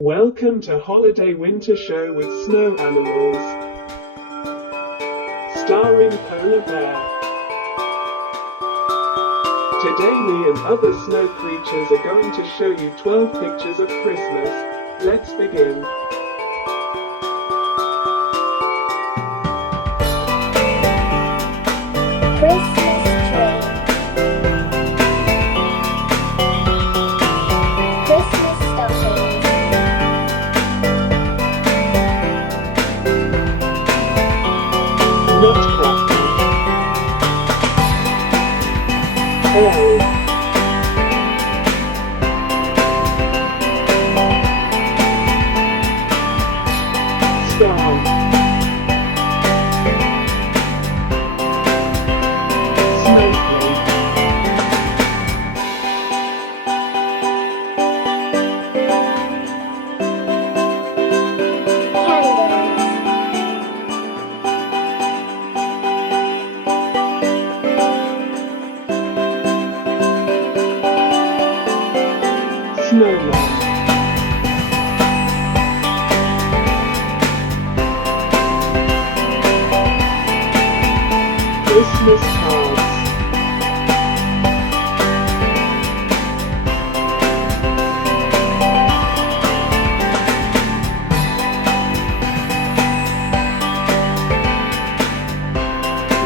Welcome to Holiday Winter Show with Snow Animals, starring Polar Bear. Today me and other snow creatures are going to show you 12 pictures of Christmas. Let's begin. Christmas tree. Christmas stockings. Nutcracker. Elf. Star. Snowflake. Candles. Snowman. Christmas cards.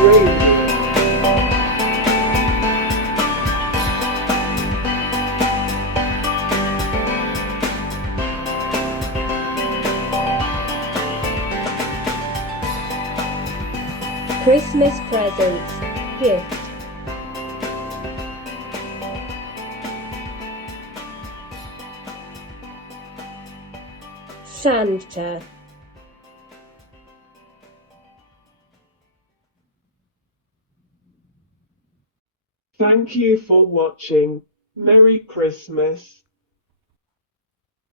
Reindeer. Christmas presents. Gift. Santa. Thank you for watching. Merry Christmas.